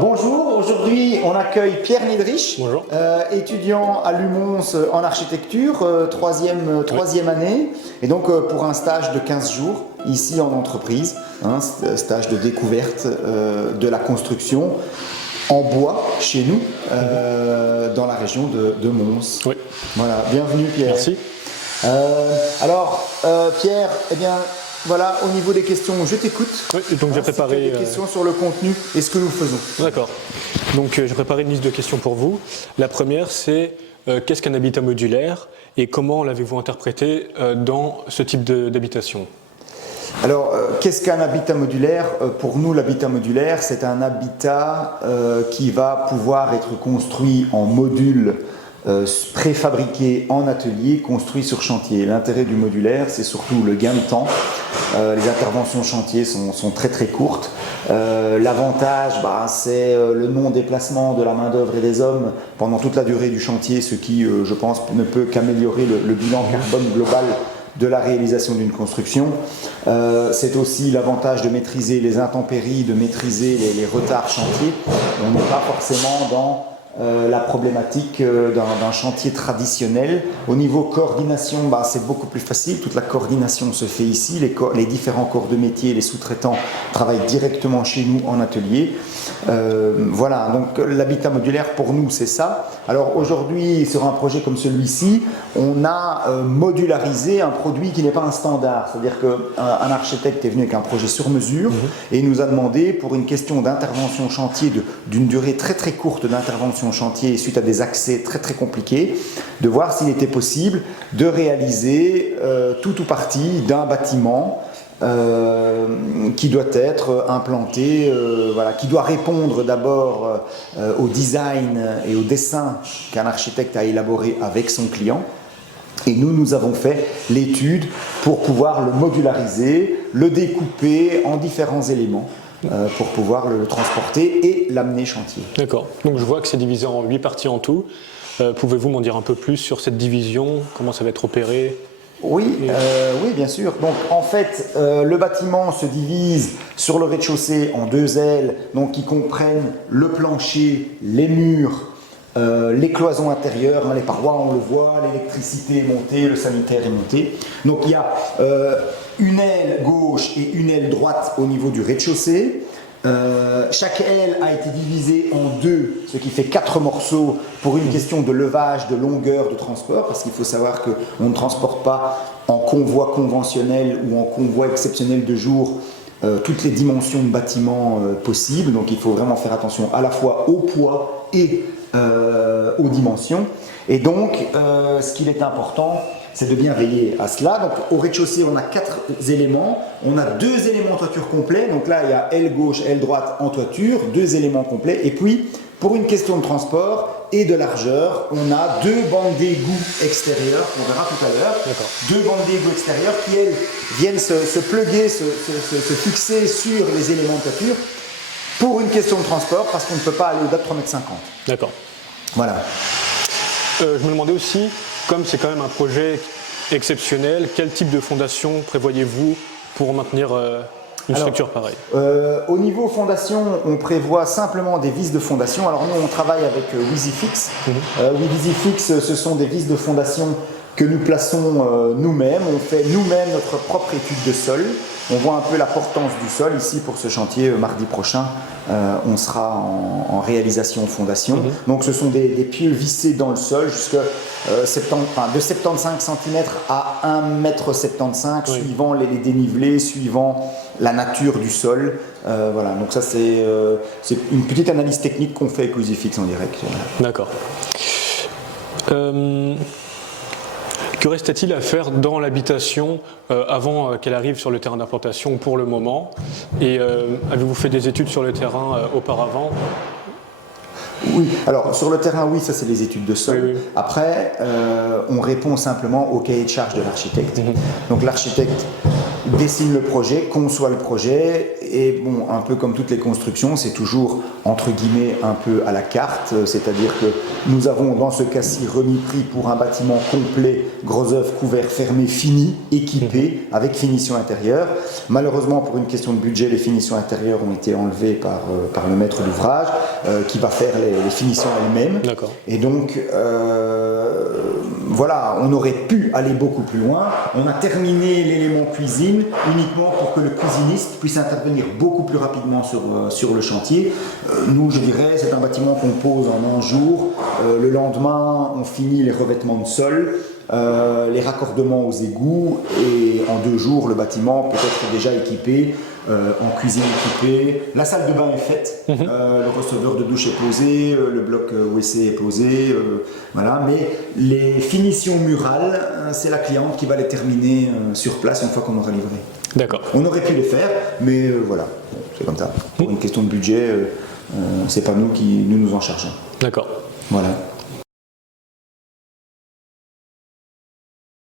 Bonjour, aujourd'hui on accueille Pierre Niedrich, étudiant à l'UMONS en architecture, troisième année, et donc pour un stage de 15 jours ici en entreprise, stage de découverte de la construction en bois chez nous, dans la région de Mons. Oui. Voilà, bienvenue Pierre. Merci. Pierre, eh bien, voilà, au niveau des questions, je t'écoute. Oui, donc j'ai préparé des questions sur le contenu et ce que nous faisons. D'accord. Donc j'ai préparé une liste de questions pour vous. La première, c'est qu'est-ce qu'un habitat modulaire et comment l'avez-vous interprété dans ce type d'habitation? Alors, qu'est-ce qu'un habitat modulaire? Pour nous, l'habitat modulaire, c'est un habitat qui va pouvoir être construit en modules préfabriqués en atelier, construits sur chantier. L'intérêt du modulaire, c'est surtout le gain de temps. Les interventions chantier sont très très courtes. L'avantage, c'est le non-déplacement de la main-d'œuvre et des hommes pendant toute la durée du chantier, ce qui, je pense, ne peut qu'améliorer le bilan carbone global de la réalisation d'une construction. C'est aussi l'avantage de maîtriser les intempéries, de maîtriser les retards chantiers. On n'est pas forcément dans la problématique d'un chantier traditionnel. Au niveau coordination, c'est beaucoup plus facile. Toute la coordination se fait ici. Les différents corps de métier, les sous-traitants travaillent directement chez nous en atelier. Voilà, donc l'habitat modulaire pour nous c'est ça. Alors aujourd'hui sur un projet comme celui-ci, on a modularisé un produit qui n'est pas un standard. C'est-à-dire qu'un architecte est venu avec un projet sur mesure et il nous a demandé, pour une question d'intervention chantier d'une durée très très courte d'intervention chantier suite à des accès très très compliqués, de voir s'il était possible de réaliser tout ou partie d'un bâtiment qui doit être implanté, qui doit répondre d'abord au design et au dessin qu'un architecte a élaboré avec son client. Et nous avons fait l'étude pour pouvoir le modulariser, le découper en différents éléments pour pouvoir le transporter et l'amener chantier. D'accord. Donc je vois que c'est divisé en 8 parties en tout. Pouvez-vous m'en dire un peu plus sur cette division? Comment ça va être opéré? Oui, bien sûr. Donc en fait, le bâtiment se divise sur le rez-de-chaussée en 2 ailes, donc qui comprennent le plancher, les murs, les cloisons intérieures, les parois, on le voit, l'électricité est montée, le sanitaire est monté. Donc il y a une aile gauche et une aile droite au niveau du rez-de-chaussée. Chaque aile a été divisée en 2, ce qui fait 4 morceaux pour une question de levage, de longueur, de transport, parce qu'il faut savoir qu'on ne transporte pas en convoi conventionnel ou en convoi exceptionnel de jour toutes les dimensions de bâtiment possibles. Donc il faut vraiment faire attention à la fois au poids et aux dimensions. Et donc ce qu'il est important, c'est de bien veiller à cela. Donc au rez-de-chaussée, on a 4 éléments. On a 2 éléments toiture complets. Donc là, il y a aile gauche, aile droite en toiture, 2 éléments complets. Et puis, pour une question de transport et de largeur, on a 2 bandes d'égout extérieures, qu'on verra tout à l'heure. 2 bandes d'égout extérieures qui, elles, viennent se plugger, se fixer sur les éléments de toiture pour une question de transport, parce qu'on ne peut pas aller au-delà de 3,50 m. D'accord. Voilà. Je me demandais aussi, comme c'est quand même un projet exceptionnel, quel type de fondation prévoyez-vous pour maintenir une structure pareille? Au niveau fondation, on prévoit simplement des vis de fondation. Alors nous, on travaille avec WYSIFIX. WYSIFIX, ce sont des vis de fondation que nous plaçons nous-mêmes. On fait nous-mêmes notre propre étude de sol. On voit un peu la portance du sol ici pour ce chantier. Mardi prochain, on sera en réalisation fondation. Donc ce sont des pieux vissés dans le sol jusqu'à de 75 cm à 1,75 m suivant les dénivelés, suivant la nature du sol. Voilà, donc ça c'est une petite analyse technique qu'on fait avec WYSIFIX en direct. D'accord. Que restait-il à faire dans l'habitation avant qu'elle arrive sur le terrain d'implantation pour le moment? Et avez-vous fait des études sur le terrain auparavant? Oui, alors sur le terrain, oui, ça c'est les études de sol. Oui. Après, on répond simplement au cahier de charge de l'architecte. Donc l'architecte dessine le projet, conçoit le projet et bon, un peu comme toutes les constructions, c'est toujours entre guillemets un peu à la carte, c'est-à-dire que nous avons dans ce cas-ci remis prix pour un bâtiment complet, gros œuvre, couvert, fermé, fini, équipé, avec finition intérieure. Malheureusement, pour une question de budget, les finitions intérieures ont été enlevées par le maître d'ouvrage, qui va faire les finitions elle-même. D'accord. Et donc, voilà, on aurait pu aller beaucoup plus loin. On a terminé l'élément cuisine uniquement pour que le cuisiniste puisse intervenir beaucoup plus rapidement sur le chantier. Nous, je dirais, c'est un bâtiment qu'on pose en un jour. Le lendemain, on finit les revêtements de sol, les raccordements aux égouts, et en 2 jours, le bâtiment peut être déjà équipé, en cuisine équipée. La salle de bain est faite, le receveur de douche est posé, le bloc WC est posé, voilà. Mais les finitions murales, c'est la cliente qui va les terminer sur place une fois qu'on aura livré. D'accord. On aurait pu les faire, mais voilà, c'est comme ça. Pour une question de budget, c'est pas nous qui nous en chargeons. D'accord. Voilà.